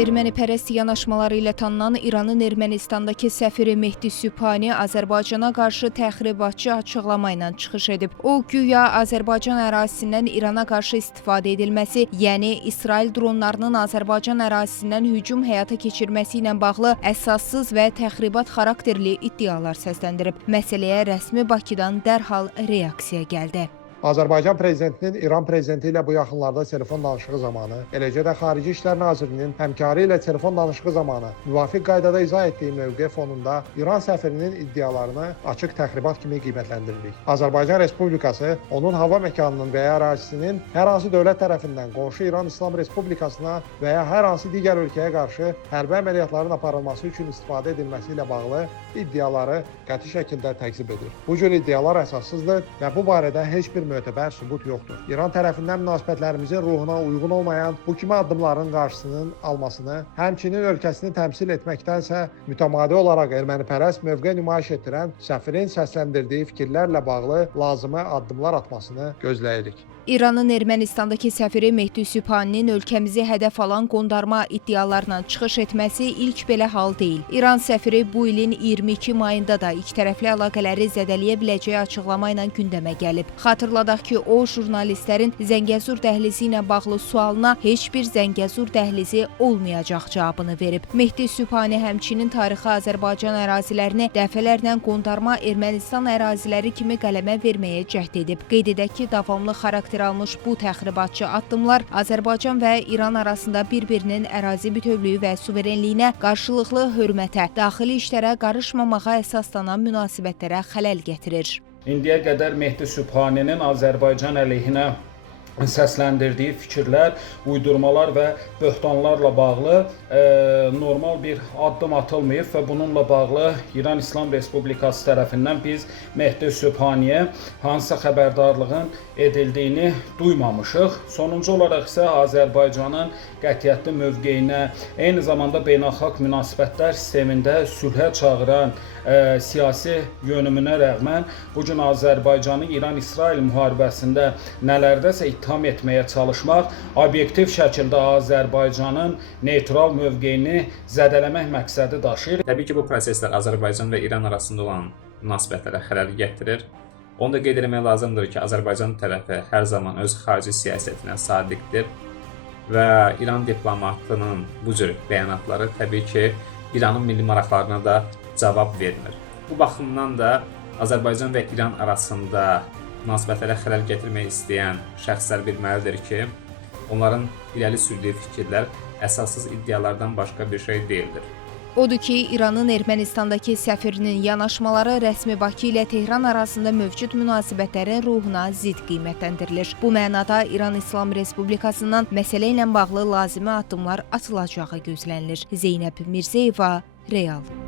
Ermənipərəst yanaşmaları ilə tanınan İranın Ermənistandakı səfiri Mehdi Sübhani Azərbaycana qarşı təxribatçı açıqlama ilə çıxış edib. O, güya Azərbaycan ərazisindən İrana qarşı istifadə edilməsi, yəni İsrail dronlarının Azərbaycan ərazisindən hücum həyata keçirməsi ilə bağlı əsassız və təxribat xarakterli iddialar səsləndirib. Məsələyə rəsmi Bakıdan dərhal reaksiya gəldi. Azərbaycan prezidentinin İran prezidenti ilə bu yaxınlarda telefon danışığı zamanı, eləcə də Xarici İşlər Nazirinin həmkarı ilə telefon danışığı zamanı müvafiq qaydada izah etdiyi mövqe fonunda İran səfirinin iddialarını açıq təxribat kimi qiymətləndiririk. Azərbaycan Respublikası onun hava məkanının və ya ərazisinin hər hansı dövlət tərəfindən qonşu İran İslam Respublikasına və ya hər hansı digər ölkəyə qarşı hərbi əməliyyatların aparılması üçün istifadə edilməsi ilə bağlı iddiaları qəti şəkildə təkzib edir. Bu cür iddialar əsassızdır və bu barədə heç bir mötəbər sübut yoxdur. İran tərəfindən münasibətlərimizin ruhuna uyğun olmayan bu kimi addımların qarşısının almasını, həmçinin ölkəsini təmsil etməkdənsə mütəmadi olaraq ermənipərəst mövqe nümayiş etdirən səfirin səsləndirdiyi fikirlərlə bağlı lazımi addımlar atmasını gözləyirik. İranın Ermənistandakı səfiri Mehdi Sübhaninin ölkəmizi hədəf alan qondarma iddialarla çıxış etməsi ilk belə hal deyil. İran səfiri bu ilin 22 mayında da ikitərəfli əlaqələri zədələyə biləcəyi açıqlama ilə gündəmə gəlib. Xatırladaq ki, o, jurnalistlərin Zəngəzur dəhlizi ilə bağlı sualına heç bir Zəngəzur dəhlizi olmayacaq cavabını verib. Mehdi Sübhani həmçinin tarixi Azərbaycan ərazilərini dəfələrlə qondarma Ermənistan əraziləri kimi qələmə verməyə cəhd edib. Qeyd edək ki, davamlı xarakter almış bu təxribatçı addımlar Azərbaycan və İran arasında bir-birinin ərazi bütövlüyü və suverenliyinə, qarşılıqlı hörmətə, daxili işlərə qarışmamağa əsaslanan münasibətlərə xələl gətirir. İndiyə qədər Mehdi Sübhaninin Azərbaycan əleyhinə səsləndirdiyi fikirlər, uydurmalar və böhtanlarla bağlı normal bir addım atılmayıb və bununla bağlı İran İslam Respublikası tərəfindən biz Mehdi Sübhaniyə hansısa xəbərdarlığın edildiyini duymamışıq. Sonuncu olaraq isə Azərbaycanın qətiyyətli mövqeyinə, eyni zamanda beynəlxalq münasibətlər sistemində sülhə çağıran siyasi yönümünə rəğmən bu gün Azərbaycanı İran-İsrail müharibəsində nələrdəsə ittiham etməyə çalışmaq, obyektiv şəkildə Azərbaycanın neytral mövqeyini zədələmək məqsədi daşıyır. Təbii ki, bu proseslər Azərbaycan və İran arasında olan münasibətlərə xələl gətirir. Onu da qeyd etmək lazımdır ki, Azərbaycan tərəfi hər zaman öz xarici siyasətinə sadiqdir və İran diplomatının bu cür bəyanatları təbii ki, İranın milli maraqlarına da cavab vermir. Bu baxımdan da Azərbaycan və İran arasında münasibətlərə xələl gətirmək istəyən şəxslər bilməlidir ki, onların irəli sürdüyü fikirlər əsassız iddialardan başqa bir şey deyildir. Odur ki, İranın Ermənistandakı səfirinin yanaşmaları rəsmi Bakı ilə Tehran arasında mövcud münasibətlərin ruhuna zidd qiymətləndirilir. Bu mənada İran İslam Respublikasından məsələ ilə bağlı lazımi addımlar atılacağı gözlənilir. Zeynəb Mirzəyeva, Real.